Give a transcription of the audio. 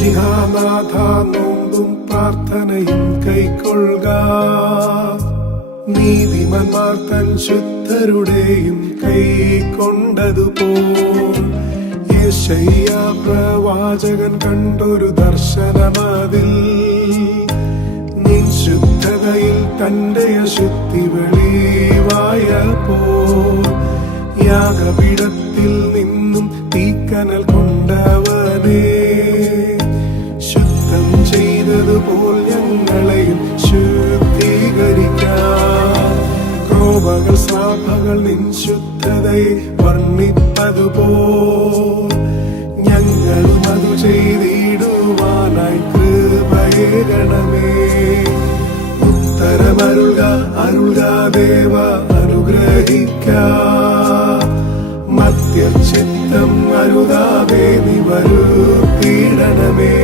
മിശിഹാനാഥ നോമ്പും പ്രാർത്ഥനയും കൈക്കൊള്ളുക. നീതിമാന്മാർ തൻ ശുദ്ധരുടെയും കൈക്കൊണ്ടതുപോൽ യെശയ്യാ പ്രവാചകൻ കണ്ടൊരു ദർശനമതിൽ. നിൻ ശുദ്ധതയിൽ തന്റെ അശുദ്ധി വെളിവായപ്പോൾ യാഗപീഠത്തിൽ നിന്നും തീക്കനൽ കൊണ്ടവനെ ശുദ്ധം ചെയ്തതുപോൽ ഞങ്ങളെയും ശുദ്ധീകരിക്കാം. ക്രോപകൾ ശ്രാപകൾ നിൻ ശുദ്ധതയെ വർണ്ണിപ്പതുപോൽ ഞങ്ങളും അതു ചെയ്തിടുവാനായി കൃപയേകണമേ. ഉത്തരമരുൾക അരുൾക ദേവ അനുഗ്രഹിക്ക. മധ്യചിത്തം അരുതാതെ നീ വരുത്തിയിടണമേ.